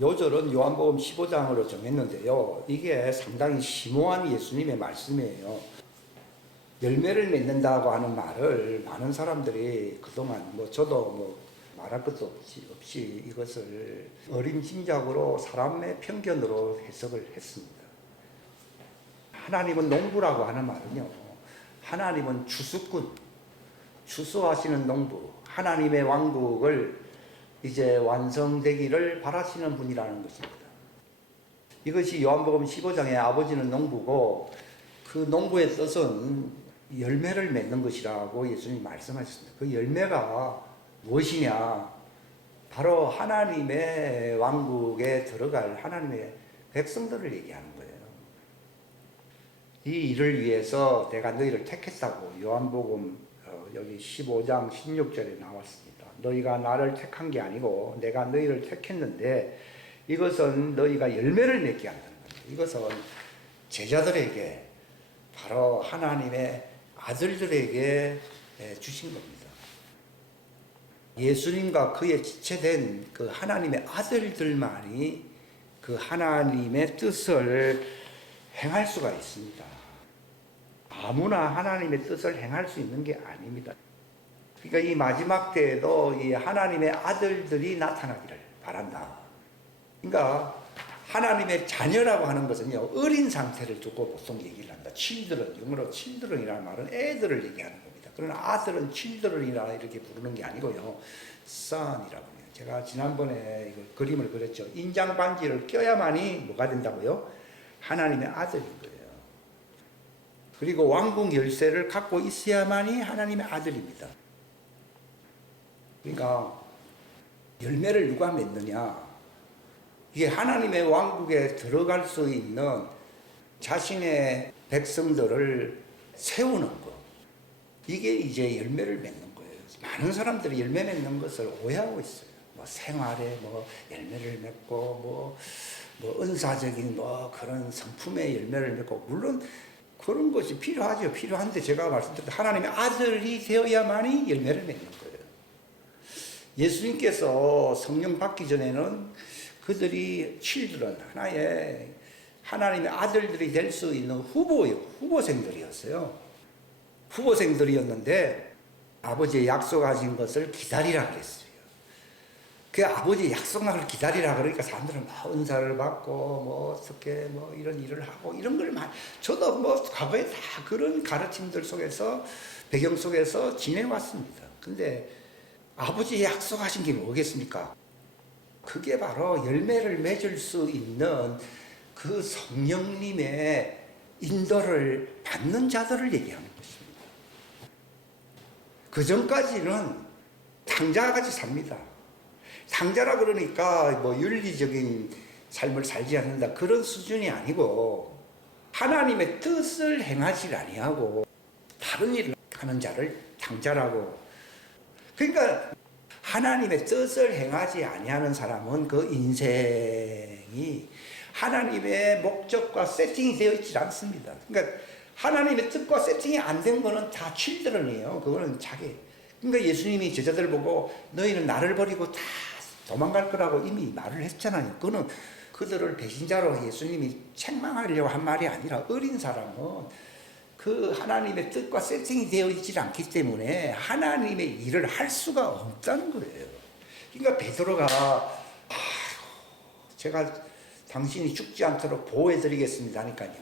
요절은 요한복음 15장으로 정했는데요. 이게 상당히 심오한 예수님의 말씀이에요. 열매를 맺는다고 하는 말을 많은 사람들이 그동안 저도 말할 것도 없이 이것을 어림짐작으로 사람의 편견으로 해석을 했습니다. 하나님은 농부라고 하는 말은요. 하나님은 추수꾼, 추수하시는 농부, 하나님의 왕국을 이제 완성되기를 바라시는 분이라는 것입니다. 이것이 요한복음 15장의 아버지는 농부고 그 농부의 뜻은 열매를 맺는 것이라고 예수님이 말씀하셨습니다. 그 열매가 무엇이냐? 바로 하나님의 왕국에 들어갈 하나님의 백성들을 얘기하는 거예요. 이 일을 위해서 내가 너희를 택했다고 요한복음 여기 15장 16절에 나왔습니다. 너희가 나를 택한 게 아니고 내가 너희를 택했는데 이것은 너희가 열매를 맺게 한다는 겁니다. 이것은 제자들에게 바로 하나님의 아들들에게 주신 겁니다. 예수님과 그의 지체된 그 하나님의 아들들만이 그 하나님의 뜻을 행할 수가 있습니다. 아무나 하나님의 뜻을 행할 수 있는 게 아닙니다. 그러니까 이 마지막 때에도 이 하나님의 아들들이 나타나기를 바란다. 그러니까 하나님의 자녀라고 하는 것은요, 어린 상태를 두고 보통 얘기를 한다. children, 영어로 children이라는 말은 애들을 얘기하는 겁니다. 그러나 아들은 children이라 이렇게 부르는 게 아니고요, son이라고 해요. 제가 지난번에 이거 그림을 그렸죠. 인장 반지를 껴야만이 뭐가 된다고요? 하나님의 아들인 거예요. 그리고 왕궁 열쇠를 갖고 있어야만이 하나님의 아들입니다. 그러니까 열매를 누가 맺느냐? 이게 하나님의 왕국에 들어갈 수 있는 자신의 백성들을 세우는 것. 이게 이제 열매를 맺는 거예요. 많은 사람들이 열매 맺는 것을 오해하고 있어요. 생활에 열매를 맺고 은사적인 그런 성품의 열매를 맺고, 물론 그런 것이 필요하죠. 필요한데 제가 말씀드린 하나님의 아들이 되어야만이 열매를 맺는 거예요. 예수님께서 성령 받기 전에는 그들이 children, 하나의 하나님의 아들들이 될 수 있는 후보생들이었어요. 후보생들이었는데 아버지의 약속하신 것을 기다리라 그랬어요. 그 아버지의 약속을 기다리라 그러니까 사람들은 은사를 받고 어떻게 이런 일을 하고 이런 걸 저도 과거에 다 그런 가르침들 속에서 배경 속에서 지내왔습니다. 근데 아버지의 약속하신 게 뭐겠습니까? 그게 바로 열매를 맺을 수 있는 그 성령님의 인도를 받는 자들을 얘기하는 것입니다. 그 전까지는 탕자같이 삽니다. 탕자라 그러니까 윤리적인 삶을 살지 않는다, 그런 수준이 아니고 하나님의 뜻을 행하지 아니하고 다른 일을 하는 자를 탕자라고. 그러니까 하나님의 뜻을 행하지 아니하는 사람은 그 인생이 하나님의 목적과 세팅이 되어 있지 않습니다. 그러니까 하나님의 뜻과 세팅이 안 된 거는 다 children이에요. 그거는 자기. 그러니까 예수님이 제자들 보고 너희는 나를 버리고 다 도망갈 거라고 이미 말을 했잖아요. 그거는 그들을 배신자로 예수님이 책망하려고 한 말이 아니라, 어린 사람은 그 하나님의 뜻과 세팅이 되어 있지 않기 때문에 하나님의 일을 할 수가 없다는 거예요. 그러니까 베드로가 제가 당신이 죽지 않도록 보호해드리겠습니다 하니까요,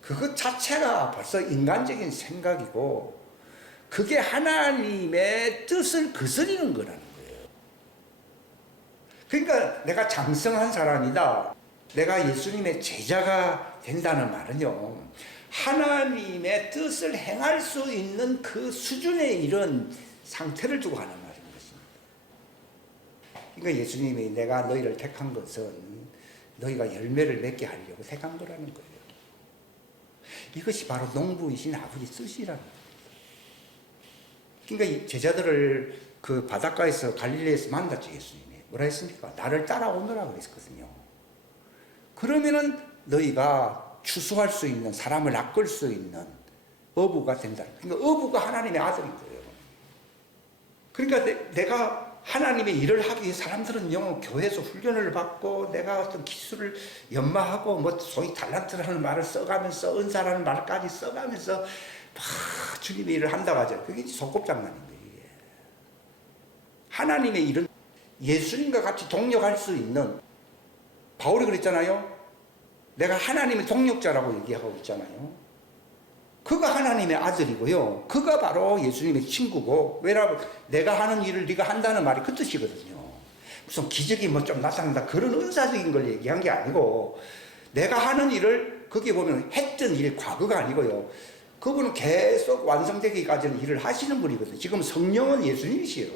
그것 자체가 벌써 인간적인 생각이고 그게 하나님의 뜻을 거스르는 거라는 거예요. 그러니까 내가 장성한 사람이다, 내가 예수님의 제자가 된다는 말은요, 하나님의 뜻을 행할 수 있는 그 수준에 이른 상태를 두고 하는 말인 것입니다. 그러니까 예수님이 내가 너희를 택한 것은 너희가 열매를 맺게 하려고 택한 거라는 거예요. 이것이 바로 농부이신 아버지 뜻이라는 거예요. 그러니까 이 제자들을 그 바닷가에서 갈릴리에서 만났죠. 예수님이 뭐라 했습니까? 나를 따라오너라 그랬거든요. 그러면은 너희가 추수할 수 있는, 사람을 낚을 수 있는 어부가 된다. 그러니까 어부가 하나님의 아들인 거예요. 그러니까 내가 하나님의 일을 하기 위해 사람들은요, 교회에서 훈련을 받고 내가 어떤 기술을 연마하고 뭐 소위 달란트라는 말을 써가면서 은사라는 말까지 써가면서 막 주님의 일을 한다고 하죠. 그게 소꿉장난인 거예요. 이게. 하나님의 일은 예수님과 같이 동력할 수 있는, 바울이 그랬잖아요. 내가 하나님의 동력자라고 얘기하고 있잖아요. 그가 하나님의 아들이고요. 그가 바로 예수님의 친구고, 왜냐하면 내가 하는 일을 네가 한다는 말이 그 뜻이거든요. 무슨 기적이 뭐 좀 나타난다 그런 은사적인 걸 얘기한 게 아니고, 내가 하는 일을 거기 보면 했던 일 과거가 아니고요. 그분은 계속 완성되기까지는 일을 하시는 분이거든요. 지금 성령은 예수님이시요.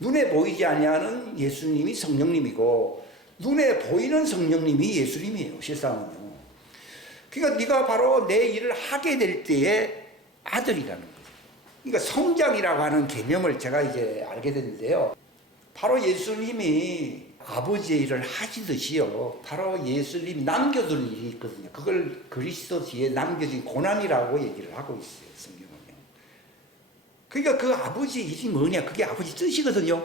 눈에 보이지 아니하는 예수님이 성령님이고, 눈에 보이는 성령님이 예수님이에요. 실상은요. 그러니까 네가 바로 내 일을 하게 될 때의 아들이라는 거죠. 그러니까 성장이라고 하는 개념을 제가 이제 알게 됐는데요. 바로 예수님이 아버지의 일을 하시듯이요. 바로 예수님이 남겨둔 일이 있거든요. 그걸 그리스도 뒤에 남겨진 고난이라고 얘기를 하고 있어요. 성경은요. 그러니까 그 아버지의 일이 뭐냐? 그게 아버지 뜻이거든요.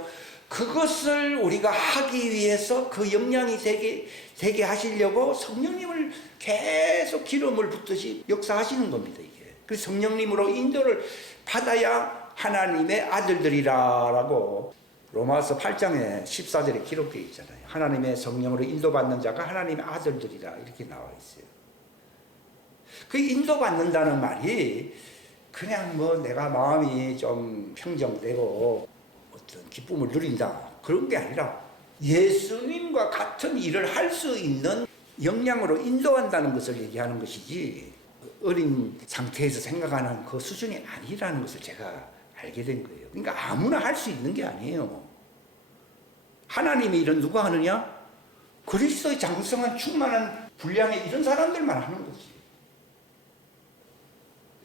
그것을 우리가 하기 위해서 그 역량이 되게 하시려고 성령님을 계속 기름을 붓듯이 역사하시는 겁니다, 이게. 그 성령님으로 인도를 받아야 하나님의 아들들이라고 로마서 8장에 14절에 기록되어 있잖아요. 하나님의 성령으로 인도받는 자가 하나님의 아들들이라 이렇게 나와 있어요. 그 인도받는다는 말이 그냥 뭐 내가 마음이 좀 평정되고 어떤 기쁨을 누린다 그런 게 아니라 예수님과 같은 일을 할 수 있는 역량으로 인도한다는 것을 얘기하는 것이지, 어린 상태에서 생각하는 그 수준이 아니라는 것을 제가 알게 된 거예요. 그러니까 아무나 할 수 있는 게 아니에요. 하나님의 일은 누가 하느냐? 그리스도의 장성한 충만한 분량의 이런 사람들만 하는 거지.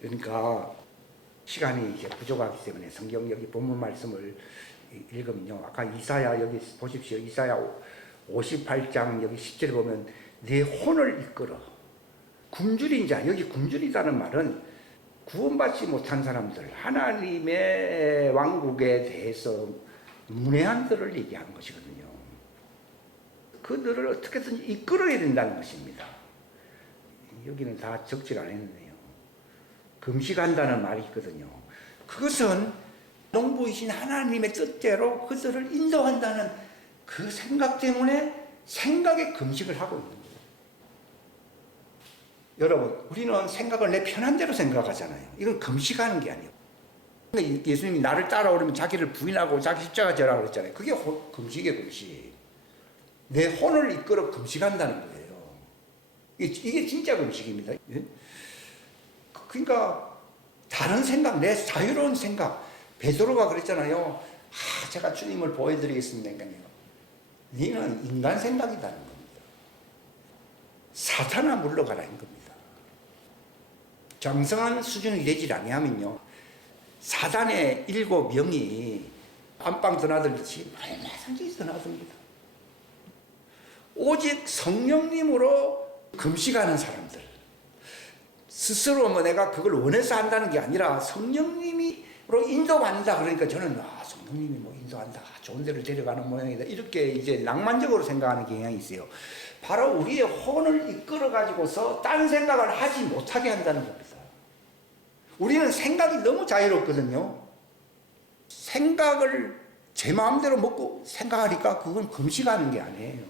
그러니까 시간이 이제 부족하기 때문에 성경 여기 본문 말씀을 읽으면요. 아까 이사야 여기 보십시오. 이사야 58장 여기 10절에 보면 내 혼을 이끌어. 굶주린 자, 여기 굶주리다는 말은 구원받지 못한 사람들, 하나님의 왕국에 대해서 문외한 들을 얘기하는 것이거든요. 그들을 어떻게든 이끌어야 된다는 것입니다. 여기는 다 적질 안 했네요. 금식한다는 말이 있거든요. 그것은 농부이신 하나님의 뜻대로 그들을 인도한다는 그 생각 때문에 생각에 금식을 하고 있는 거예요. 여러분, 우리는 생각을 내 편한 대로 생각하잖아요. 이건 금식하는 게 아니에요. 예수님이 나를 따라오려면 자기를 부인하고 자기 십자가 지라고 그랬잖아요. 그게 금식이에요, 금식. 내 혼을 이끌어 금식한다는 거예요. 이게 진짜 금식입니다. 그러니까 다른 생각, 내 자유로운 생각. 베드로가 그랬잖아요. 제가 주님을 보여드리겠습니다. 너는 인간 생각이라는 겁니다. 사탄아 물러가라는 겁니다. 정성한 수준이 되질 아니하면요, 사단의 7명이 안방 드나들듯이 얼마든지 드나듭니다. 오직 성령님으로 금식하는 사람들, 스스로 뭐 내가 그걸 원해서 한다는 게 아니라 성령님으로 인도받는다. 그러니까 저는 성령님이 뭐 인도한다, 좋은 데를 데려가는 모양이다, 이렇게 이제 낭만적으로 생각하는 경향이 있어요. 바로 우리의 혼을 이끌어 가지고서 딴 생각을 하지 못하게 한다는 겁니다. 우리는 생각이 너무 자유롭거든요. 생각을 제 마음대로 먹고 생각하니까 그건 금식하는 게 아니에요.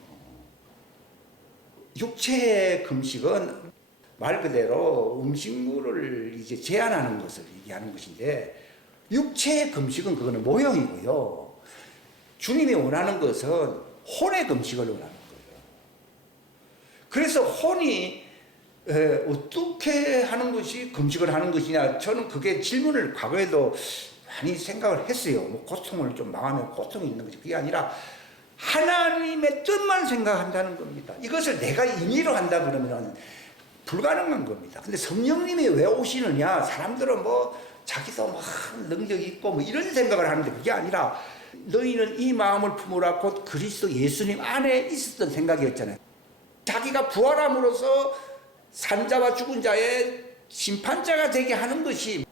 육체의 금식은 말 그대로 음식물을 이제 제한하는 것을 얘기하는 것인데, 육체의 금식은 그거는 모형이고요. 주님이 원하는 것은 혼의 금식을 원하는 거예요. 그래서 혼이 어떻게 하는 것이 금식을 하는 것이냐, 저는 그게 질문을 과거에도 많이 생각을 했어요. 뭐 고통을 좀 마음에 고통이 있는 거지. 그게 아니라 하나님의 뜻만 생각한다는 겁니다. 이것을 내가 임의로 한다 그러면 불가능한 겁니다. 근데 성령님이 왜 오시느냐? 사람들은 뭐 자기도 막 능력이 있고 뭐 이런 생각을 하는데, 그게 아니라 너희는 이 마음을 품으라 곧 그리스도 예수님 안에 있었던 생각이었잖아요. 자기가 부활함으로써 산자와 죽은 자의 심판자가 되게 하는 것이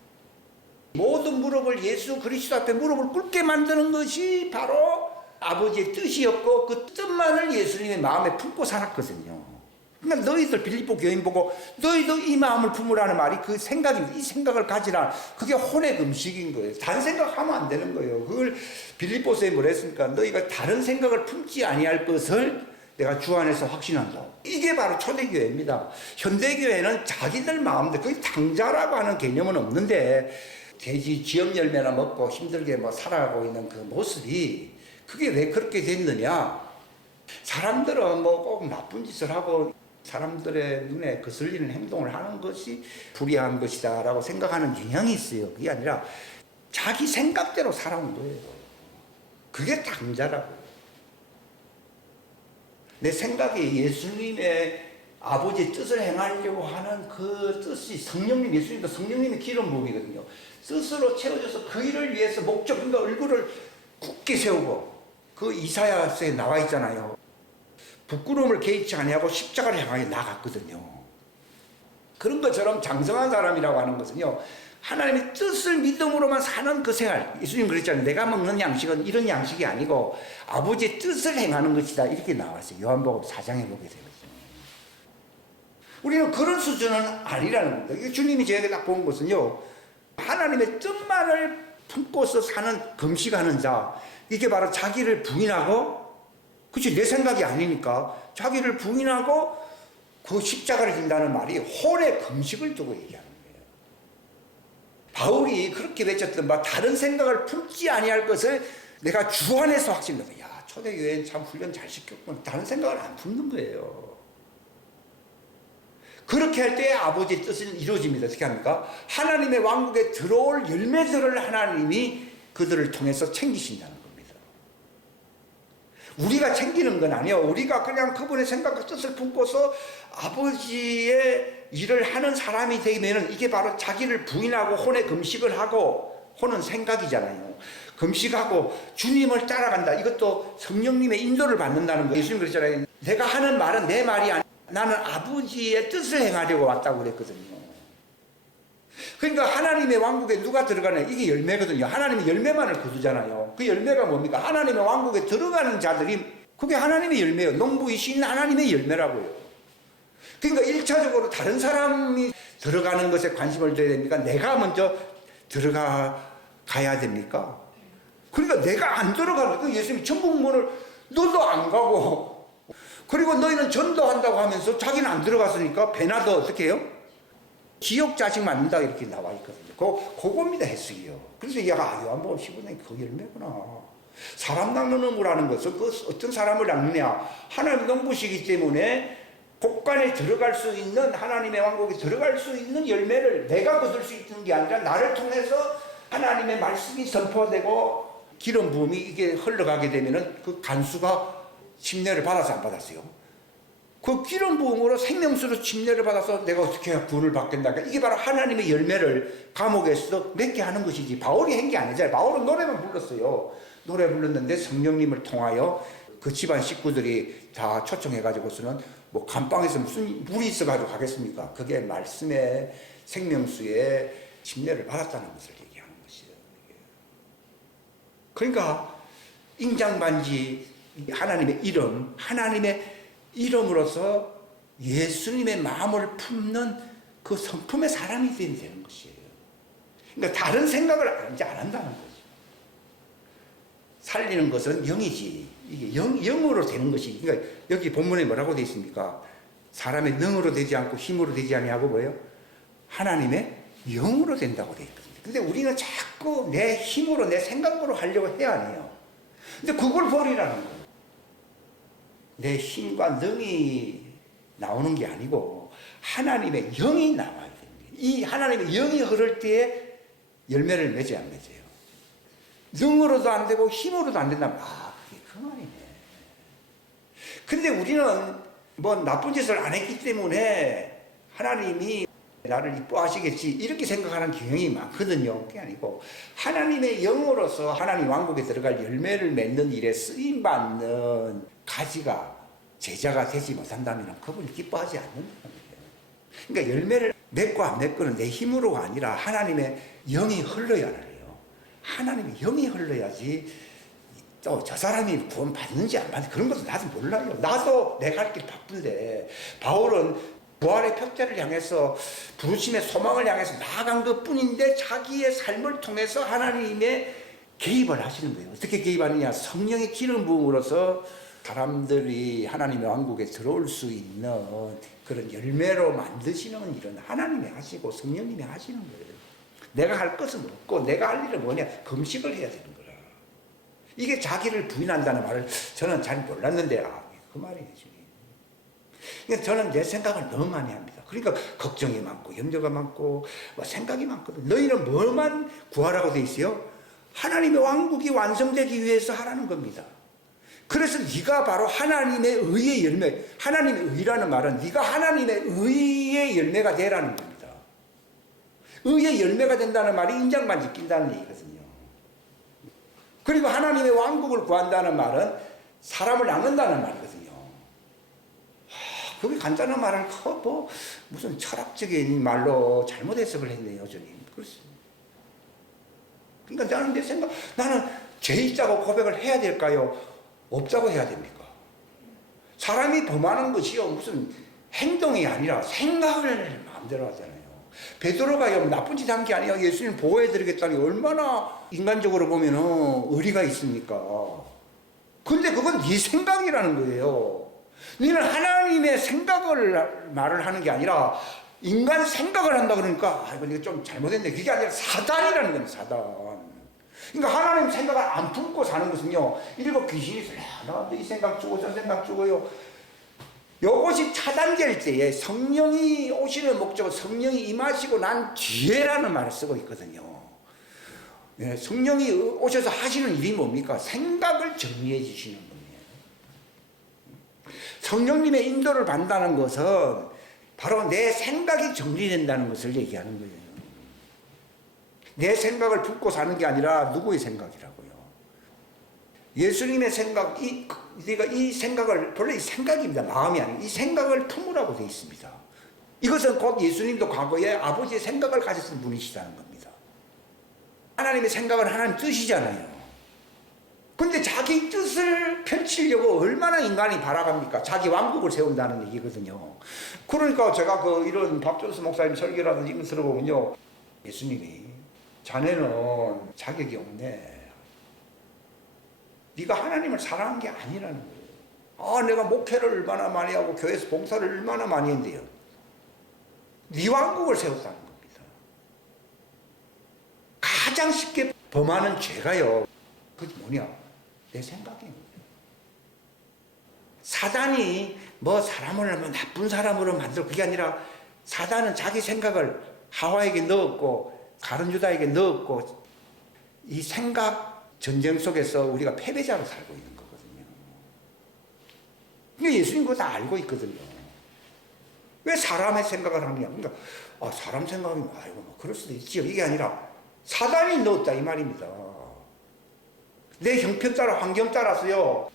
모든 무릎을 예수 그리스도 앞에 무릎을 꿇게 만드는 것이 바로 아버지의 뜻이었고 그 뜻만을 예수님의 마음에 품고 살았거든요. 그러니까 너희들 빌립보 교인 보고 너희도 이 마음을 품으라는 말이 그 생각입니다. 이 생각을 가지라. 그게 혼의 금식인 거예요. 다른 생각하면 안 되는 거예요. 그걸 빌립보서에 뭐라 했습니까? 너희가 다른 생각을 품지 아니할 것을 내가 주 안에서 확신한다. 이게 바로 초대교회입니다. 현대교회는 자기들 마음대로 거의 당자라고 하는 개념은 없는데 돼지 지엽 열매나 먹고 힘들게 뭐 살아가고 있는 그 모습이 그게 왜 그렇게 됐느냐? 사람들은 뭐 꼭 나쁜 짓을 하고 사람들의 눈에 거슬리는 행동을 하는 것이 불의한 것이다 라고 생각하는 경향이 있어요. 그게 아니라 자기 생각대로 살아온 거예요. 그게 당자라고요. 내 생각이 예수님의 아버지의 뜻을 행하려고 하는 그 뜻이 성령님, 예수님도 성령님의 기름 부음이거든요. 뜻으로 채워져서 그 일을 위해서 목적, 그러니까 얼굴을 굳게 세우고 그 이사야서에 나와 있잖아요. 부끄러움을 개의치 아니하고 십자가를 향하여 나갔거든요. 그런 것처럼 장성한 사람이라고 하는 것은요, 하나님의 뜻을 믿음으로만 사는 그 생활. 예수님 그랬잖아요. 내가 먹는 양식은 이런 양식이 아니고 아버지의 뜻을 행하는 것이다. 이렇게 나왔어요. 요한복음 4장에 보게 되거든요. 우리는 그런 수준은 아니라는 겁니다. 이게 주님이 저에게 딱 본 것은요, 하나님의 뜻만을 품고서 사는 금식하는 자, 이게 바로 자기를 부인하고, 그치, 내 생각이 아니니까 자기를 부인하고 그 십자가를 진다는 말이 혼의 금식을 두고 얘기하는 거예요. 바울이 그렇게 외쳤던 바 다른 생각을 품지 아니할 것을 내가 주 안에서 확신한다. 야, 초대교회는 참 훈련 잘 시켰구나. 다른 생각을 안 품는 거예요. 그렇게 할 때 아버지의 뜻은 이루어집니다. 어떻게 합니까? 하나님의 왕국에 들어올 열매들을 하나님이 그들을 통해서 챙기신다는 겁니다. 우리가 챙기는 건 아니에요. 우리가 그냥 그분의 생각과 뜻을 품고서 아버지의 일을 하는 사람이 되면 이게 바로 자기를 부인하고 혼의 금식을 하고, 혼은 생각이잖아요. 금식하고 주님을 따라간다. 이것도 성령님의 인도를 받는다는 거예요. 예수님 그랬잖아요. 내가 하는 말은 내 말이 아니야. 나는 아버지의 뜻을 행하려고 왔다고 그랬거든요. 그러니까 하나님의 왕국에 누가 들어가냐, 이게 열매거든요. 하나님의 열매만을 거두잖아요. 그 열매가 뭡니까? 하나님의 왕국에 들어가는 자들이, 그게 하나님의 열매예요. 농부이신 하나님의 열매라고요. 그러니까 1차적으로 다른 사람이 들어가는 것에 관심을 둬야 됩니까? 내가 먼저 들어가야 됩니까? 그러니까 내가 안 들어가면 예수님이 천국문을 너도 안 가고, 그리고 너희는 전도한다고 하면서 자기는 안 들어갔으니까 배나 더 어떻게 해요? 지옥 자식 맞는다 이렇게 나와 있거든요. 그겁니다, 해석이요. 그래서 요한복음 15장이 그 열매구나. 사람 낚는 의무라는 것은 그 어떤 사람을 낚느냐, 하나님 농부시기 때문에 곳간에 들어갈 수 있는, 하나님의 왕국에 들어갈 수 있는 열매를 내가 거둘 수 있는 게 아니라 나를 통해서 하나님의 말씀이 선포되고 기름 부음이 이게 흘러가게 되면은 그 간수가 침례를 받아서 안 받았어요. 그 기름 부음으로 생명수로 침례를 받아서 내가 어떻게 해야 구원을 받겠나. 이게 바로 하나님의 열매를 감옥에서 맺게 하는 것이지 바울이 한 게 아니잖아요. 바울은 노래만 불렀어요. 노래 불렀는데 성령님을 통하여 그 집안 식구들이 다 초청해가지고서는 뭐 감방에서 무슨 물이 있어가지고 가겠습니까? 그게 말씀의 생명수의 침례를 받았다는 것을 얘기하는 것이에요. 그러니까 인장반지, 하나님의 이름, 하나님의 이름으로서 예수님의 마음을 품는 그 성품의 사람이 되는 것이에요. 그러니까 다른 생각을 이제 안 한다는 거죠. 살리는 것은 영이지. 이게 영으로 되는 것이. 그러니까 여기 본문에 뭐라고 되어 있습니까? 사람의 능으로 되지 않고 힘으로 되지 아니하고 뭐예요? 하나님의 영으로 된다고 되어 있거든요. 근데 우리는 자꾸 내 힘으로, 내 생각으로 하려고 해야 해요. 근데 그걸 버리라는 거예요. 내 힘과 능이 나오는 게 아니고 하나님의 영이 나와야 됩니다. 이 하나님의 영이 흐를 때에 열매를 맺어야 안 맺어요. 능으로도 안 되고 힘으로도 안 된다면 그게 그 말이네. 근데 우리는 뭐 나쁜 짓을 안 했기 때문에 하나님이 나를 이뻐하시겠지 이렇게 생각하는 경향이 많거든요. 그게 아니고 하나님의 영으로서 하나님 왕국에 들어갈 열매를 맺는 일에 쓰임받는 가지가 제자가 되지 못한다면 그분이 기뻐하지 않는다는 거예요. 그러니까 열매를 내 거 안 내 거는 내 힘으로가 아니라 하나님의 영이 흘러야 해요. 하나님의 영이 흘러야지 또 저 사람이 구원 받는지 안 받는지 그런 것도 나도 몰라요. 나도 내가 할 길 바쁜데 바울은 부활의 표대를 향해서 부르심의 소망을 향해서 나아간 것뿐인데 자기의 삶을 통해서 하나님의 개입을 하시는 거예요. 어떻게 개입하느냐? 성령의 기름 부음으로써 사람들이 하나님의 왕국에 들어올 수 있는 그런 열매로 만드시는 일은 하나님이 하시고 성령님이 하시는 거예요. 내가 할 것은 없고 내가 할 일은 뭐냐? 금식을 해야 되는 거라. 이게 자기를 부인한다는 말을 저는 잘 몰랐는데 그 말이지. 그러니까 저는 내 생각을 너무 많이 합니다. 그러니까 걱정이 많고 염려가 많고 생각이 많거든. 너희는 뭐만 구하라고 돼 있어요? 하나님의 왕국이 완성되기 위해서 하라는 겁니다. 그래서 네가 바로 하나님의 의의 열매, 하나님의 의라는 말은 네가 하나님의 의의 열매가 되라는 겁니다. 의의 열매가 된다는 말이 인장만 지킨다는 얘기거든요. 그리고 하나님의 왕국을 구한다는 말은 사람을 낳는다는 말이거든요. 그게 간단한 말을 무슨 철학적인 말로 잘못 해석을 했네요, 저는. 그렇습니다. 그러니까 나는 내 생각, 나는 죄 있다고 고백을 해야 될까요? 없다고 해야 됩니까? 사람이 범하는 것이요, 무슨 행동이 아니라 생각을 마음대로 하잖아요. 베드로가 나쁜 짓 한 게 아니야. 예수님 보호해드리겠다니 얼마나 인간적으로 보면은 의리가 있습니까? 근데 그건 네 생각이라는 거예요. 너는 하나님의 생각을 말을 하는 게 아니라 인간 생각을 한다 그러니까 이거 좀 잘못했네. 그게 아니라 사단이라는 겁니다. 사단. 그러니까 하나님 생각을 안 품고 사는 것은요, 일곱 귀신이 나한테 이 생각 주고 저 생각 주고요. 요것이 차단될 때에 성령이 오시는 목적은 성령이 임하시고 난 뒤에라는 말을 쓰고 있거든요. 네, 성령이 오셔서 하시는 일이 뭡니까? 생각을 정리해 주시는 분이에요. 성령님의 인도를 받는다는 것은 바로 내 생각이 정리된다는 것을 얘기하는 거예요. 내 생각을 품고 사는 게 아니라 누구의 생각이라고요. 예수님의 생각, 내가 이 생각을, 본래 이 생각입니다. 마음이 아니고 이 생각을 품으라고 되어 있습니다. 이것은 곧 예수님도 과거에 아버지의 생각을 가졌던 분이시다는 겁니다. 하나님의 생각은 하나님 뜻이잖아요. 근데 자기 뜻을 펼치려고 얼마나 인간이 바라갑니까? 자기 왕국을 세운다는 얘기거든요. 그러니까 제가 이런 박존스 목사님 설교라든지 이런 거 들어보면요, 예수님이 자네는 자격이 없네. 네가 하나님을 사랑한 게 아니라는 거예요. 내가 목회를 얼마나 많이 하고 교회에서 봉사를 얼마나 많이 했는데요. 네 왕국을 세웠다는 겁니다. 가장 쉽게 범하는 죄가요, 그게 뭐냐? 내 생각인 거예요. 사단이 사람을 나쁜 사람으로 만들고, 그게 아니라 사단은 자기 생각을 하와에게 넣었고 가룟 유다에게 넣었고, 이 생각 전쟁 속에서 우리가 패배자로 살고 있는 거거든요. 그러니까 예수님 그거 다 알고 있거든요. 왜 사람의 생각을 하느냐? 그러니까 사람 생각은 그럴 수도 있지요. 이게 아니라 사단이 넣었다 이 말입니다. 내 형편 따라 환경 따라서요,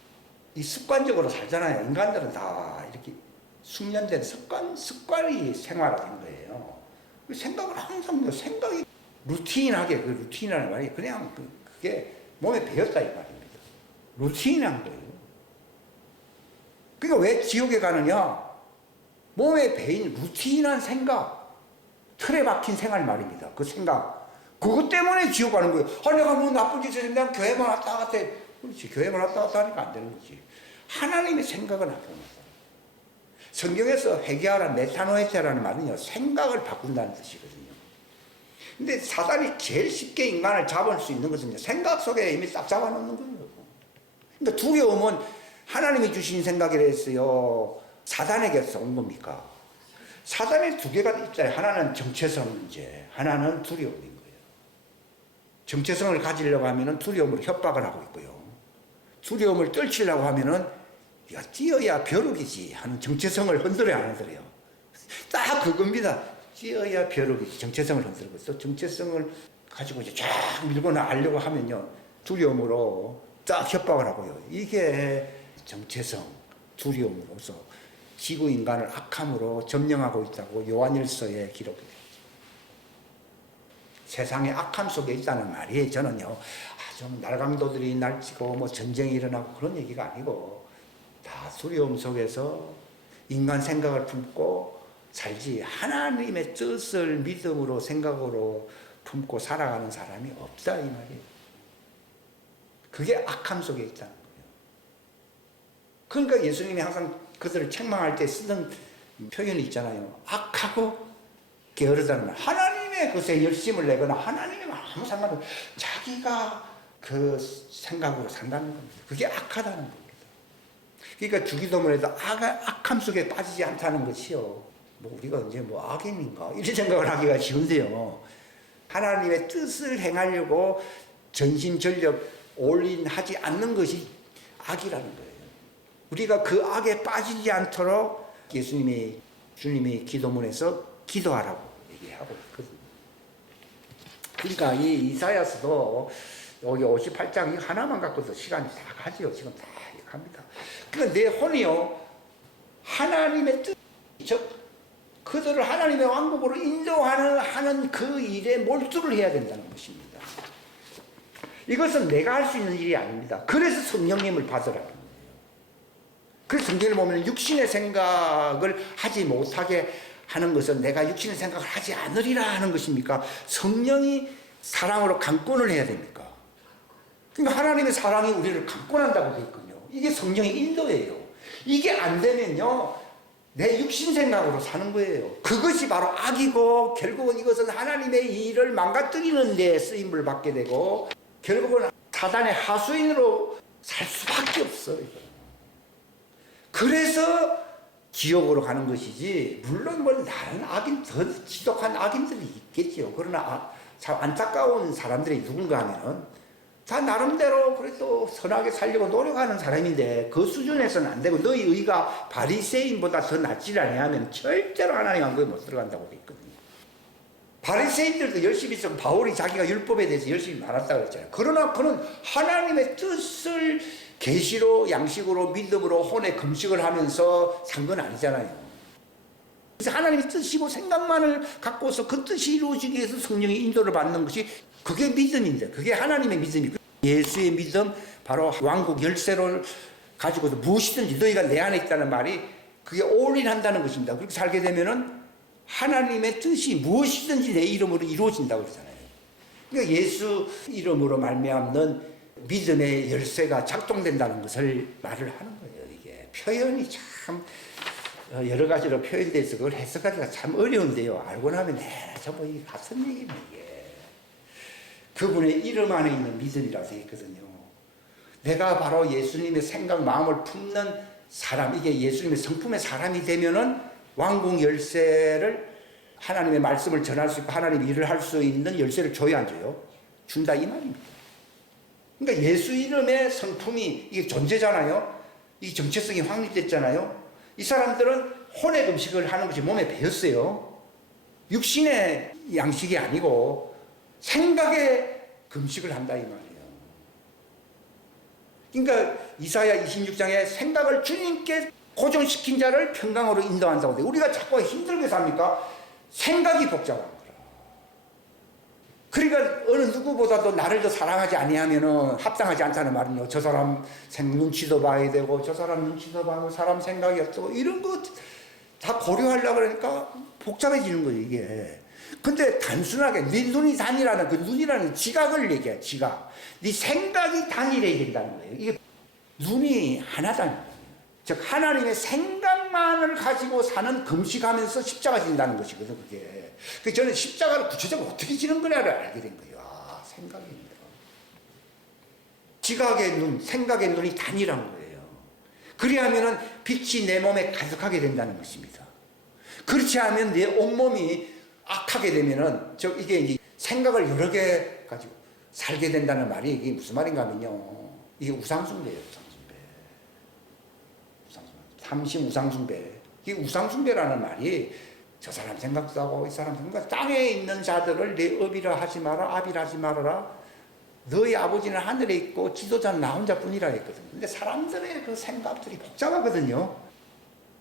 이 습관적으로 살잖아요. 인간들은 다 이렇게 숙련된 습관이 생활화된 거예요. 생각을 항상 생각이 루틴하게, 루틴이라는 말이 그냥 그게 몸에 배었다 이 말입니다. 루틴한 거예요. 그러니까 왜 지옥에 가느냐? 몸에 배인 루틴한 생각, 틀에 박힌 생활 말입니다. 그 생각. 그것 때문에 지옥 가는 거예요. 내가 나쁜 짓을 했는데 난 교회만 왔다 갔다 해. 그렇지. 교회만 왔다 갔다 하니까 안 되는 거지. 하나님의 생각은 안 됩니다. 성경에서 회개하라 메타노에테라는 말은요, 생각을 바꾼다는 뜻이거든요. 근데 사단이 제일 쉽게 인간을 잡을 수 있는 것은 생각 속에 이미 딱 잡아놓는 거예요. 그러니까 두려움은 하나님이 주신 생각이라 했어요. 사단에게서 온 겁니까? 사단의 두 개가 있잖아요. 하나는 정체성 문제, 하나는 두려움인 거예요. 정체성을 가지려고 하면은 두려움으로 협박을 하고 있고요. 두려움을 떨치려고 하면은 네가 뛰어야 벼룩이지 하는 정체성을 흔들어야 안 흔들어요. 딱 그겁니다. 뛰어야 벼룩이지. 정체성을 흔들고 또 정체성을 가지고 이제 쫙 밀고 나가려고 하면요, 두려움으로 딱 협박을 하고요. 이게 정체성, 두려움으로서 지구 인간을 악함으로 점령하고 있다고 요한일서에 기록이 되죠. 세상의 악함 속에 있다는 말이 저는요, 좀 날강도들이 날치고 뭐 전쟁이 일어나고 그런 얘기가 아니고 다 두려움 속에서 인간 생각을 품고 살지 하나님의 뜻을 믿음으로 생각으로 품고 살아가는 사람이 없다 이 말이에요. 그게 악함 속에 있다는 거예요. 그러니까 예수님이 항상 그들을 책망할 때 쓰던 표현이 있잖아요. 악하고 게으르다는 말. 하나님의 것에 열심을 내거나 하나님의 아무 상관없이 자기가 그 생각으로 산다는 겁니다. 그게 악하다는 겁니다. 그러니까 주기도문에도 악함 속에 빠지지 않다는 것이요. 뭐 우리가 언제 뭐 악인인가 이런 생각을 하기가 쉬운데요. 하나님의 뜻을 행하려고 전심전력 올인하지 않는 것이 악이라는 거예요. 우리가 그 악에 빠지지 않도록 주님이 기도문에서 기도하라고 얘기하고 있거든요. 그러니까 이 이사야서도 여기 58장 하나만 갖고도 시간이 다 가지요. 지금 다 합니다. 그러니까 내 혼이요, 하나님의 뜻, 즉 그들을 하나님의 왕국으로 인도하는 그 일에 몰두를 해야 된다는 것입니다. 이것은 내가 할 수 있는 일이 아닙니다. 그래서 성령님을 받으라는 거예요. 그래서 성경을 보면 육신의 생각을 하지 못하게 하는 것은 내가 육신의 생각을 하지 않으리라 하는 것입니까? 성령이 사랑으로 강권을 해야 됩니까? 그러니까 하나님의 사랑이 우리를 강권한다고 되어 있거든요. 이게 성령의 인도예요. 이게 안 되면요, 내 육신 생각으로 사는 거예요. 그것이 바로 악이고 결국은 이것은 하나님의 일을 망가뜨리는 데 쓰임을 받게 되고 결국은 사단의 하수인으로 살 수밖에 없어요. 그래서 지옥으로 가는 것이지, 물론 뭐 다른 악인, 더 지독한 악인들이 있겠죠. 그러나 참 안타까운 사람들이 누군가 하면은 다 나름대로 그래도 선하게 살려고 노력하는 사람인데 그 수준에서는 안 되고 너희 의가 바리새인보다 더 낫지 아니하면 절대로 하나님 왕국에 못 들어간다고 돼 있거든요. 바리새인들도 열심히 있었고 바울이 자기가 율법에 대해서 열심히 말했다고 그랬잖아요. 그러나 그는 하나님의 뜻을 계시로 양식으로 믿음으로 혼의 금식을 하면서 산 건 아니잖아요. 그래서 하나님의 뜻이고 생각만을 갖고서 그 뜻이 이루어지기 위해서 성령의 인도를 받는 것이 그게 믿음인데, 그게 하나님의 믿음이고 예수의 믿음, 바로 왕국 열쇠를 가지고도 무엇이든지 너희가 내 안에 있다는 말이 그게 올인한다는 것입니다. 그렇게 살게 되면은 하나님의 뜻이 무엇이든지 내 이름으로 이루어진다고 그러잖아요. 그러니까 예수 이름으로 말미암는 믿음의 열쇠가 작동된다는 것을 말을 하는 거예요. 이게 표현이 참 여러 가지로 표현돼서 그걸 해석하기가 참 어려운데요. 알고 나면 전부 이 같은 얘기네 이게. 그분의 이름 안에 있는 믿음이라고 되어 있거든요. 내가 바로 예수님의 생각, 마음을 품는 사람, 이게 예수님의 성품의 사람이 되면은 왕궁 열쇠를 하나님의 말씀을 전할 수 있고 하나님의 일을 할 수 있는 열쇠를 줘야 안 줘요? 준다 이 말입니다. 그러니까 예수 이름의 성품이 이게 존재잖아요. 이 정체성이 확립됐잖아요. 이 사람들은 혼의 금식을 하는 것이 몸에 배었어요. 육신의 양식이 아니고 생각의 금식을 한다 이 말이에요. 그러니까 이사야 26장에 생각을 주님께 고정시킨 자를 평강으로 인도한다고 돼. 우리가 자꾸 힘들게 삽니까? 생각이 복잡한 거라. 그러니까 어느 누구보다도 나를 더 사랑하지 아니하면은 합당하지 않다는 말은요. 저 사람 눈치도 봐야 되고 저 사람 눈치도 봐고 사람 생각이 어쩌고 이런 거 다 고려하려고 그러니까 복잡해지는 거예요 이게. 근데 단순하게 네 눈이 단이라는 그 눈이라는 지각을 얘기해. 지각. 네 생각이 단일해야 된다는 거예요. 이게 눈이 하나다는 거예요. 즉 하나님의 생각만을 가지고 사는 금식하면서 십자가 진다는 것이거든요. 그게. 그래서 저는 십자가를 구체적으로 어떻게 지는 거냐를 알게 된 거예요. 아, 생각입니다. 지각의 눈, 생각의 눈이 단일한 거예요. 그리하면은 빛이 내 몸에 가득하게 된다는 것입니다. 그렇지 않으면 내 온몸이 악하게 되면은 이게 이제 생각을 여러 개 가지고 살게 된다는 말이 이게 무슨 말인가 하면요. 이게 우상숭배예요. 삼심 우상숭배. 이 우상숭배라는 말이 저 사람 생각도 하고 이 사람 생각, 땅에 있는 자들을 내 업이라 하지 마라, 아비라 하지 말아라. 너희 아버지는 하늘에 있고 지도자는 나 혼자뿐이라 했거든요. 근데 사람들의 그 생각들이 복잡하거든요.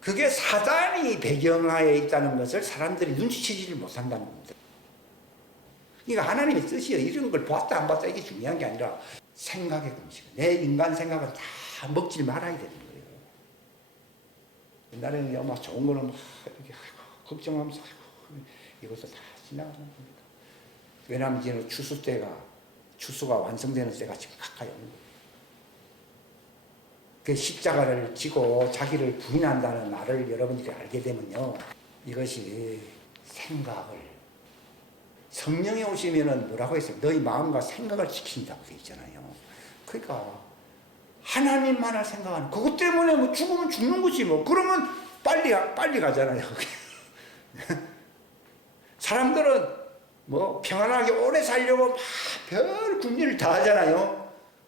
그게 사단이 배경하에 있다는 것을 사람들이 눈치채지를 못한다는 겁니다. 그러니까 하나님의 뜻이요. 이런 걸 봤다 안 봤다 이게 중요한 게 아니라 생각의 금식. 내 인간 생각은 다 먹지 말아야 되는 거예요. 옛날에는 막 좋은 거는 막 이렇게 걱정하면서 이것도 다 지나가는 겁니다. 왜냐하면 이제는 추수가 완성되는 때가 지금 가까이 오는 거예요. 그 십자가를 지고 자기를 부인한다는 말을 여러분들이 알게 되면요. 이것이 생각을 성령이 오시면은 뭐라고 했어요? 너희 마음과 생각을 지킨다고 되어 있잖아요. 그러니까 하나님만을 생각하는 그것 때문에 뭐 죽으면 죽는 거지 뭐. 그러면 빨리 가잖아요. 사람들은 뭐 평안하게 오래 살려고 막 별 궁리를 다 하잖아요.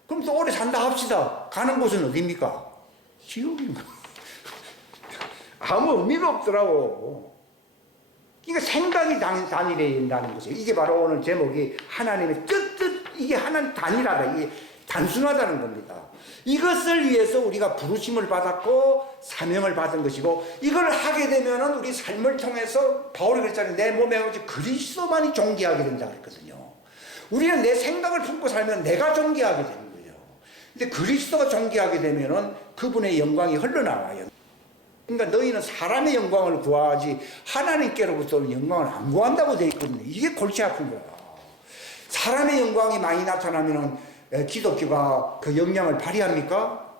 그럼 또 오래 산다 합시다. 가는 곳은 어디입니까? 지옥인가? 아무 의미가 없더라고. 그러니까 생각이 단일해야 된다는 거죠. 이게 바로 오늘 제목이 하나님의 뜻, 이게 하나님 단일하다. 이게 단순하다는 겁니다. 이것을 위해서 우리가 부르심을 받았고 사명을 받은 것이고 이걸 하게 되면은 우리 삶을 통해서 바울이 그랬잖아요. 내 몸에 오직 그리스도만이 존귀하게 된다 그랬거든요. 우리는 내 생각을 품고 살면 내가 존귀하게 되는 거예요. 근데 그리스도가 존귀하게 되면은 그분의 영광이 흘러나와요. 그러니까 너희는 사람의 영광을 구하지 하나님께로부터는 영광을 안 구한다고 되어 있거든요. 이게 골치 아픈 거야. 사람의 영광이 많이 나타나면은 기독교가 그 영향을 발휘합니까?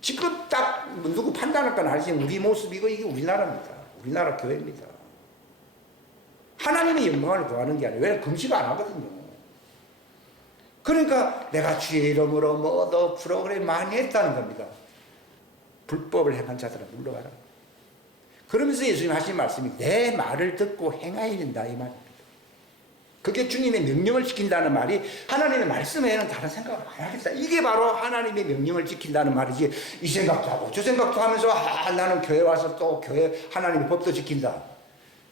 지금 딱 누구 판단할 건 아니지만 우리 모습이고 이게 우리나라입니다. 우리나라 교회입니다. 하나님의 영광을 구하는 게 아니에요. 왜냐하면 금식 안 하거든요. 그러니까 내가 주의 이름으로 너 프로그램 많이 했다는 겁니다. 불법을 행한 자들은 물러가라. 그러면서 예수님 하신 말씀이 내 말을 듣고 행해야 된다 이 말입니다. 그게 주님의 명령을 지킨다는 말이 하나님의 말씀에는 다른 생각을 안 하겠다. 이게 바로 하나님의 명령을 지킨다는 말이지 이 생각도 하고 저 생각도 하면서 나는 교회 와서 또 교회 하나님의 법도 지킨다.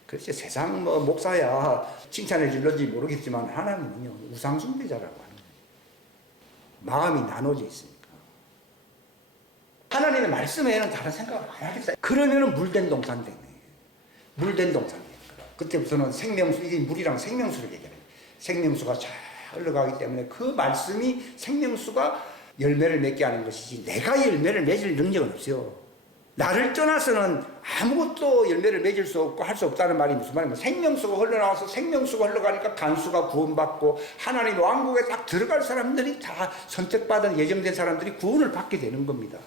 그렇지 세상 뭐 목사야 칭찬해 줄런지 모르겠지만 하나님은요 우상숭배자라고 하는 거예요. 마음이 나눠져 있으니까. 하나님의 말씀에는 다른 생각을 안 하겠다. 그러면은 물된 동산 되네. 물된 동산 되는 거라. 그때부터는 생명수, 이게 물이랑 생명수를 얘기해요. 생명수가 잘 흘러가기 때문에 그 말씀이 생명수가 열매를 맺게 하는 것이지 내가 열매를 맺을 능력은 없어요. 나를 떠나서는 아무것도 열매를 맺을 수 없고 할 수 없다는 말이 무슨 말이냐면 생명수가 흘러나와서 생명수가 흘러가니까 간수가 구원받고 하나님의 왕국에 딱 들어갈 사람들이 다 선택받은 예정된 사람들이 구원을 받게 되는 겁니다.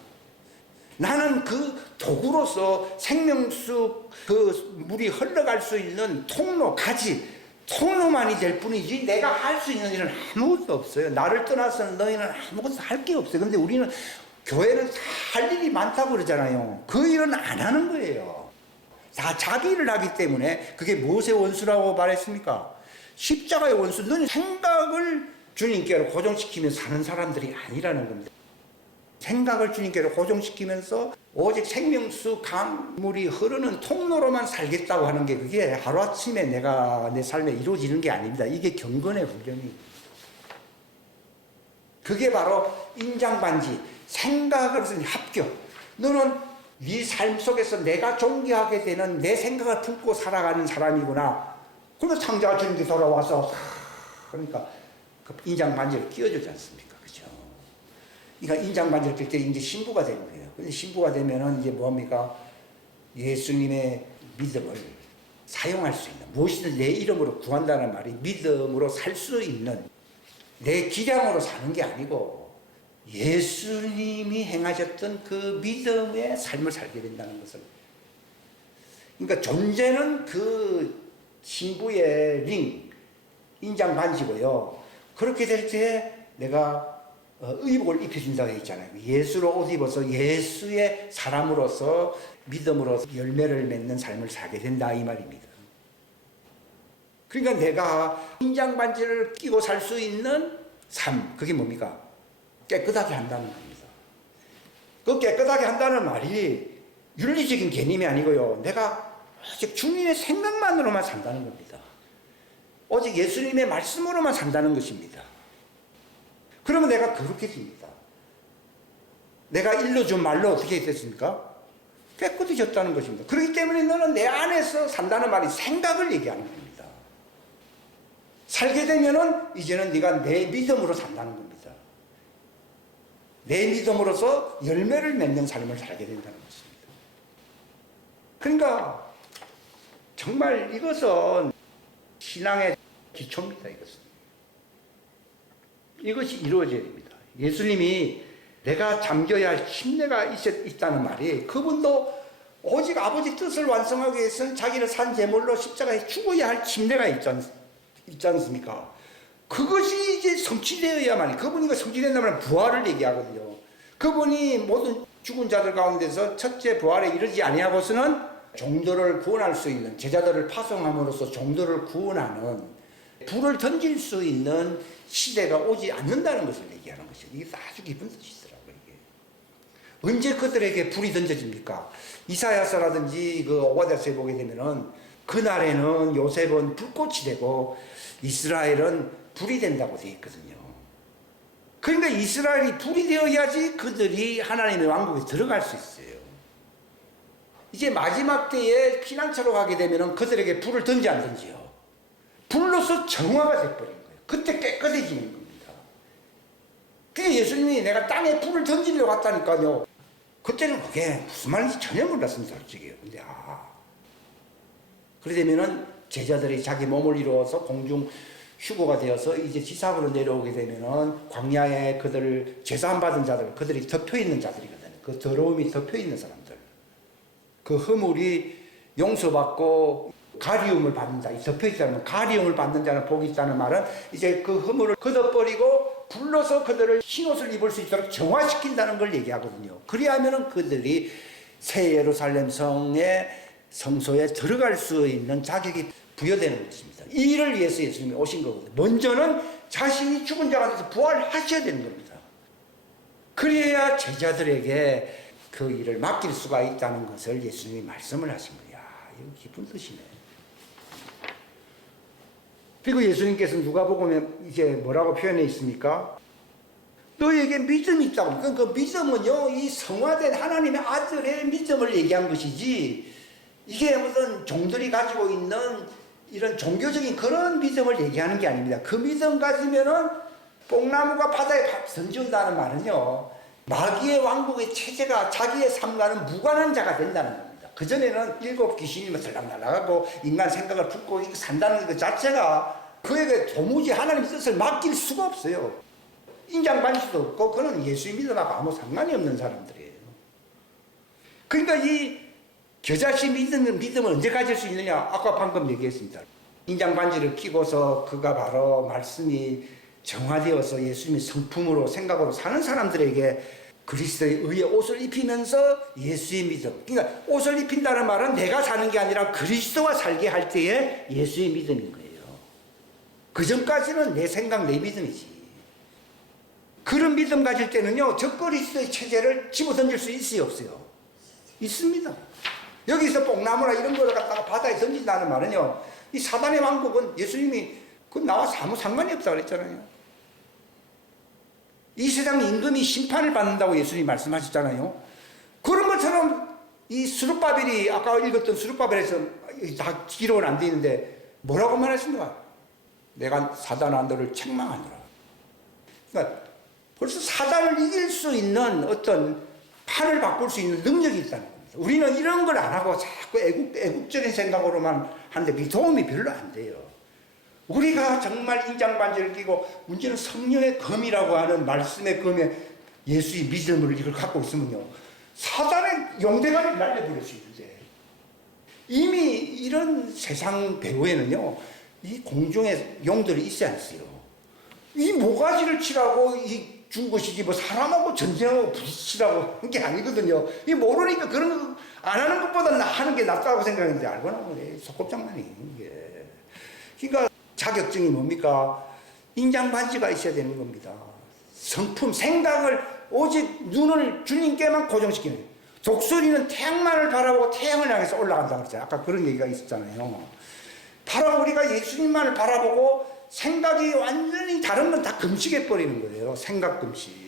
나는 그 도구로서 생명수 그 물이 흘러갈 수 있는 통로, 가지, 통로만이 될 뿐이지 내가 할 수 있는 일은 아무것도 없어요. 나를 떠나서는 너희는 아무것도 할 게 없어요. 근데 우리는 교회는 다 할 일이 많다고 그러잖아요. 그 일은 안 하는 거예요. 다 자기 일을 하기 때문에 그게 무엇의 원수라고 말했습니까? 십자가의 원수. 너는 생각을 주님께로 고정시키면서 사는 사람들이 아니라는 겁니다. 생각을 주님께로 고정시키면서 오직 생명수 강물이 흐르는 통로로만 살겠다고 하는 게 그게 하루아침에 내가 내 삶에 이루어지는 게 아닙니다. 이게 경건의 훈련이에요. 그게 바로 인장반지, 생각을 쓴 합격. 너는 네 삶 속에서 내가 존귀하게 되는 내 생각을 품고 살아가는 사람이구나. 그러면 창자가 주님께 돌아와서 그러니까 그 인장반지를 끼워주지 않습니까? 그렇죠? 그러니까 인장반지를 낄 때 이제 신부가 되는 거예요. 근데 신부가 되면은 이제 뭡니까? 예수님의 믿음을 사용할 수 있는, 무엇이든 내 이름으로 구한다는 말이 믿음으로 살 수 있는, 내 기량으로 사는 게 아니고 예수님이 행하셨던 그 믿음의 삶을 살게 된다는 것을. 그러니까 존재는 그 신부의 링, 인장 반지고요. 그렇게 될 때 내가 의복을 입혀준다고 했잖아요. 예수로 옷 입어서 예수의 사람으로서 믿음으로 열매를 맺는 삶을 살게 된다 이 말입니다. 그러니까 내가 인장 반지를 끼고 살 수 있는 삶, 그게 뭡니까? 깨끗하게 한다는 겁니다. 그 깨끗하게 한다는 말이 윤리적인 개념이 아니고요. 내가 오직 주님의 생각만으로만 산다는 겁니다. 오직 예수님의 말씀으로만 산다는 것입니다. 그러면 내가 거룩해집니다. 내가 일러준 말로 어떻게 됐습니까? 깨끗해졌다는 것입니다. 그렇기 때문에 너는 내 안에서 산다는 말이 생각을 얘기하는 겁니다. 살게 되면은 이제는 네가 내 믿음으로 산다는 겁니다. 내 믿음으로서 열매를 맺는 삶을 살게 된다는 것입니다. 그러니까 정말 이것은 신앙의 기초입니다. 이것이 이루어져야 됩니다. 예수님이 내가 잠겨야 할 침례가 있다는 말이, 그분도 오직 아버지 뜻을 완성하기 위해서는 자기를 산 제물로 십자가에 죽어야 할 침례가 있지 않습니까? 그것이 이제 성취되어야만, 그분이 성취된다면 부활을 얘기하거든요. 그분이 모든 죽은 자들 가운데서 첫째 부활에 이르지 아니하고서는 종들을 구원할 수 있는, 제자들을 파송함으로써 종들을 구원하는, 불을 던질 수 있는 시대가 오지 않는다는 것을 얘기하는 것이죠. 이게 아주 깊은 뜻이더라고요. 이게 언제 그들에게 불이 던져집니까? 이사야서라든지 그 오바댜서에 보게 되면은 그날에는 요셉은 불꽃이 되고 이스라엘은 불이 된다고 되어 있거든요. 그러니까 이스라엘이 불이 되어야지 그들이 하나님의 왕국에 들어갈 수 있어요. 이제 마지막 때에 피난처로 가게 되면은 그들에게 불을 던지 안 던지요? 불로서 정화가 돼버린 거예요. 그때 깨끗해지는 겁니다. 그게 예수님이 내가 땅에 불을 던지려고 왔다니까요. 그때는 그게 무슨 말인지 전혀 몰랐습니다, 솔직히. 근데 그래 되면은 제자들이 자기 몸을 이루어서 공중 휴거가 되어서 이제 지상으로 내려오게 되면은 광야에 그들을 제사함 받은 자들, 그들이 덮여 있는 자들이거든요. 그 더러움이 덮여 있는 사람들. 그 허물이 용서받고 가리움을 받는다. 이 덮여있다는 가리움을 받는 자는 복이 있다는 말은 이제 그 허물을 걷어버리고 불러서 그들을 흰옷을 입을 수 있도록 정화시킨다는 걸 얘기하거든요. 그리하면은 그들이 새 예루살렘 성의 성소에 들어갈 수 있는 자격이 부여되는 것입니다. 이 일을 위해서 예수님이 오신 거거든요. 먼저는 자신이 죽은 자 가운데서 부활하셔야 되는 겁니다. 그래야 제자들에게 그 일을 맡길 수가 있다는 것을 예수님이 말씀을 하신 거예요. 이거 깊은 뜻이네. 그리고 예수님께서 누가복음에 이제 뭐라고 표현해 있습니까? 너에게 믿음이 있다고. 그 믿음은요, 이 성화된 하나님의 아들의 믿음을 얘기한 것이지, 이게 무슨 종들이 가지고 있는 이런 종교적인 그런 믿음을 얘기하는 게 아닙니다. 그 믿음 가지면은 뽕나무가 바다에 던진다는 말은요, 마귀의 왕국의 체제가 자기의 삶과는 무관한 자가 된다는 겁니다. 그전에는 7 귀신이 들락날락하고 인간 생각을 품고 산다는 것 자체가 그에게 도무지 하나님의 뜻을 맡길 수가 없어요. 인정받을 수도 없고, 그는 예수의 믿음하고 아무 상관이 없는 사람들이에요. 그러니까 이 겨자씨 믿음을 언제 가질 수 있느냐? 아까 방금 얘기했습니다. 인장반지를 끼고서 그가 바로 말씀이 정화되어서 예수님의 성품으로 생각으로 사는 사람들에게 그리스도의 의의 옷을 입히면서 예수의 믿음. 그러니까 옷을 입힌다는 말은 내가 사는 게 아니라 그리스도와 살게 할 때의 예수의 믿음인 거예요. 그 전까지는 내 생각, 내 믿음이지. 그런 믿음 가질 때는요, 저 그리스도의 체제를 집어던질 수 있어요, 없어요? 있습니다. 여기서 뽕나무나 이런 거를 갖다가 바다에 던진다는 말은요, 이 사단의 왕국은 예수님이 그 나와 아무 상관이 없다고 그랬잖아요. 이 세상 임금이 심판을 받는다고 예수님이 말씀하셨잖아요. 그런 것처럼 이 스룹바벨이 아까 읽었던 스룹바벨에서 다 기록은 안 돼 있는데 뭐라고 말했습니까? 내가 사단아 너를 책망하노라. 그러니까 벌써 사단을 이길 수 있는 어떤 판을 바꿀 수 있는 능력이 있다는 겁니다. 우리는 이런 걸 안 하고 자꾸 애국적인 생각으로만 하는데 그 도움이 별로 안 돼요. 우리가 정말 인장반지를 끼고 문제는 성령의 검이라고 하는 말씀의 검에 예수의 믿음을 이걸 갖고 있으면요, 사단의 용대가를 날려버릴 수 있는데, 이미 이런 세상 배후에는요 이 공중에 용들이 있지 않어요. 이 모가지를 치라고 준 것이지 뭐 사람하고 전쟁하고 부딪히라고 한 게 아니거든요. 이 모르니까 그런 거 안 하는 것보다 하는 게 낫다고 생각했는데 알고 나면 속곱장난이 이게. 그러니까 자격증이 뭡니까? 인장반지가 있어야 되는 겁니다. 성품, 생각을 오직 눈을 주님께만 고정시키는 거예요. 독수리는 태양만을 바라보고 태양을 향해서 올라간다고 그랬잖아요. 아까 그런 얘기가 있었잖아요. 바로 우리가 예수님만을 바라보고 생각이 완전히 다른 건 다 금식해버리는 거예요. 생각 금식.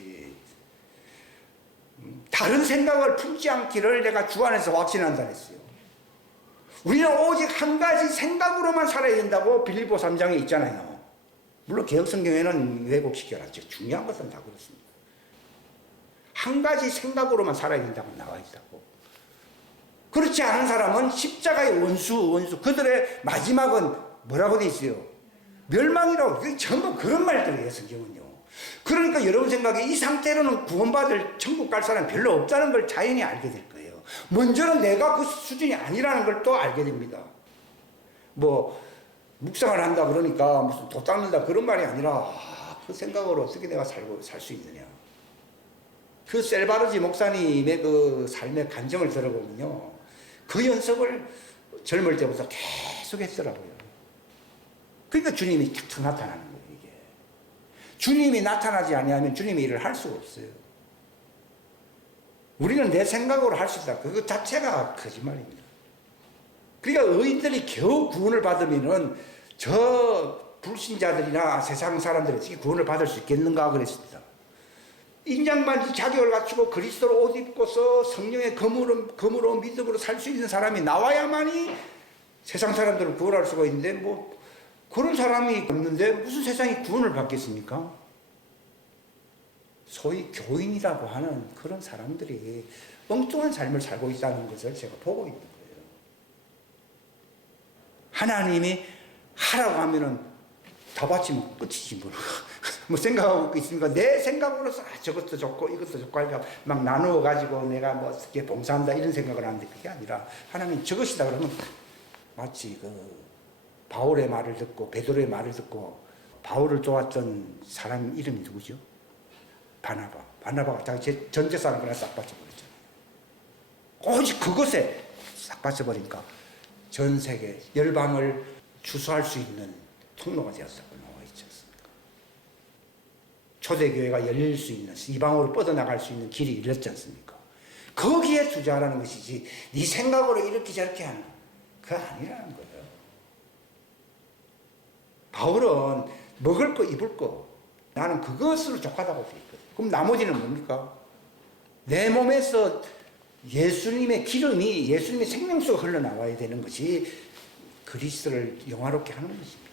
다른 생각을 품지 않기를 내가 주 안에서 확신한다 했어요. 우리는 오직 한 가지 생각으로만 살아야 된다고 빌립보 3장에 있잖아요. 물론 개혁성경에는 왜곡시켜놨죠. 중요한 것은 다 그렇습니다. 한 가지 생각으로만 살아야 된다고 나와 있다고. 그렇지 않은 사람은 십자가의 원수 그들의 마지막은 뭐라고 돼 있어요? 멸망이라고. 전부 그런 말들이에요, 성경은요. 그러니까 여러분 생각에 이 상태로는 구원받을 천국 갈 사람이 별로 없다는 걸 자연히 알게 될 거예요. 먼저는 내가 그 수준이 아니라는 걸 또 알게 됩니다. 뭐 묵상을 한다 그러니까 무슨 도 닦는다 그런 말이 아니라 그 생각으로 어떻게 내가 살 수 있느냐. 그 셀바르지 목사님의 그 삶의 간증을 들어보면요, 그 연습을 젊을 때부터 계속 했더라고요. 그러니까 주님이 탁 나타나는 거예요. 이게 주님이 나타나지 아니하면 주님의 일을 할 수가 없어요. 우리는 내 생각으로 할 수 있다. 그거 자체가 거짓말입니다. 그러니까 의인들이 겨우 구원을 받으면은 저 불신자들이나 세상 사람들이 어떻게 구원을 받을 수 있겠는가 그랬습니다. 인장반지 자격을 갖추고 그리스도로 옷 입고서 성령의 검으로 믿음으로 살 수 있는 사람이 나와야만이 세상 사람들을 구원할 수가 있는데 뭐 그런 사람이 없는데 무슨 세상이 구원을 받겠습니까? 소위 교인이라고 하는 그런 사람들이 엉뚱한 삶을 살고 있다는 것을 제가 보고 있는 거예요. 하나님이 하라고 하면은 다 바치면 끝이지 뭐. 뭐 생각하고 있으니까 내 생각으로서 저것도 좋고 이것도 좋고 하니까 막 나누어 가지고 내가 뭐 어떻게 봉사한다 이런 생각을 하는데 그게 아니라 하나님 저것이다 그러면 마치 그 바울의 말을 듣고 베드로의 말을 듣고 바울을 도왔던 사람 이름이 누구죠? 바나바가 자기 전 재산을 그냥 싹 바쳐버렸잖아요. 오직 그것에 싹 바쳐버리니까 전 세계 열방을 주소할 수 있는 통로가 되었다고 나와 있지 않습니까? 초대교회가 열릴 수 있는, 이방으로 뻗어나갈 수 있는 길이 열렸지 않습니까? 거기에 투자하라는 것이지 네 생각으로 이렇게 저렇게 하는 그거 아니라는 거예요. 바울은 먹을 거 입을 거 나는 그것으로 족하다고 돼 있거든. 그럼 나머지는 뭡니까? 내 몸에서 예수님의 기름이 예수님의 생명수가 흘러나와야 되는 것이 그리스도를 영화롭게 하는 것입니다.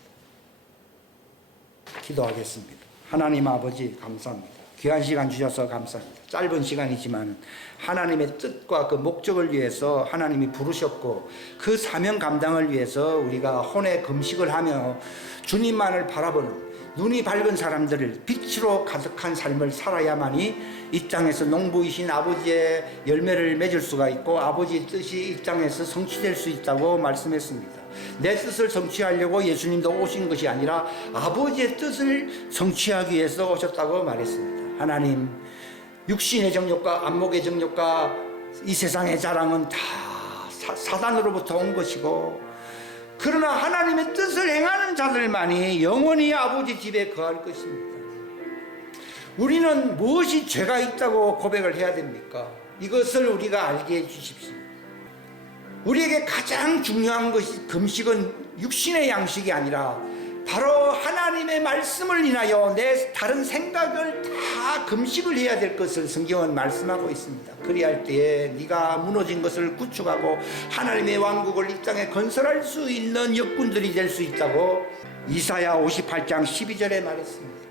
기도하겠습니다. 하나님 아버지 감사합니다. 귀한 시간 주셔서 감사합니다. 짧은 시간이지만 하나님의 뜻과 그 목적을 위해서 하나님이 부르셨고 그 사명 감당을 위해서 우리가 혼의 금식을 하며 주님만을 바라보는 눈이 밝은 사람들을 빛으로 가득한 삶을 살아야만이 이 땅에서 농부이신 아버지의 열매를 맺을 수가 있고 아버지의 뜻이 이 땅에서 성취될 수 있다고 말씀했습니다. 내 뜻을 성취하려고 예수님도 오신 것이 아니라 아버지의 뜻을 성취하기 위해서 오셨다고 말했습니다. 하나님, 육신의 정욕과 안목의 정욕과 이 세상의 자랑은 다 사단으로부터 온 것이고 그러나 하나님의 뜻을 행하는 자들만이 영원히 아버지 집에 거할 것입니다. 우리는 무엇이 죄가 있다고 고백을 해야 됩니까? 이것을 우리가 알게 해 주십시오. 우리에게 가장 중요한 것이 금식은 육신의 양식이 아니라 바로 하나님의 말씀을 인하여 내 다른 생각을 다 금식을 해야 될 것을 성경은 말씀하고 있습니다. 그리할 때에 네가 무너진 것을 구축하고 하나님의 왕국을 이 땅에 건설할 수 있는 역군들이 될 수 있다고 이사야 58장 12절에 말했습니다.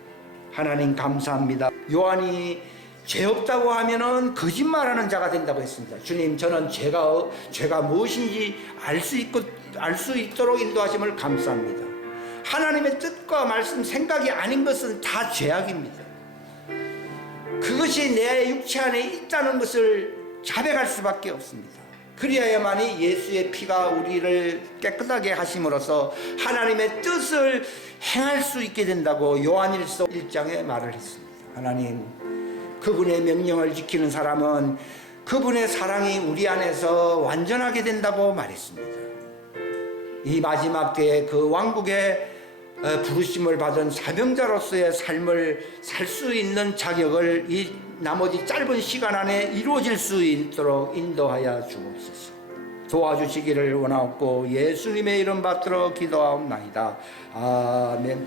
하나님 감사합니다. 요한이 죄 없다고 하면은 거짓말하는 자가 된다고 했습니다. 주님, 저는 죄가 무엇인지 알 수 있도록 인도하심을 감사합니다. 하나님의 뜻과 말씀, 생각이 아닌 것은 다 죄악입니다. 그것이 내 육체 안에 있다는 것을 자백할 수밖에 없습니다. 그리하여만이 예수의 피가 우리를 깨끗하게 하심으로써 하나님의 뜻을 행할 수 있게 된다고 요한일서 1장에 말을 했습니다. 하나님, 그분의 명령을 지키는 사람은 그분의 사랑이 우리 안에서 완전하게 된다고 말했습니다. 이 마지막 때에 그 왕국의 부르심을 받은 사명자로서의 삶을 살 수 있는 자격을 이 나머지 짧은 시간 안에 이루어질 수 있도록 인도하여 주옵소서. 도와주시기를 원하옵고 예수님의 이름 받들어 기도하옵나이다. 아멘.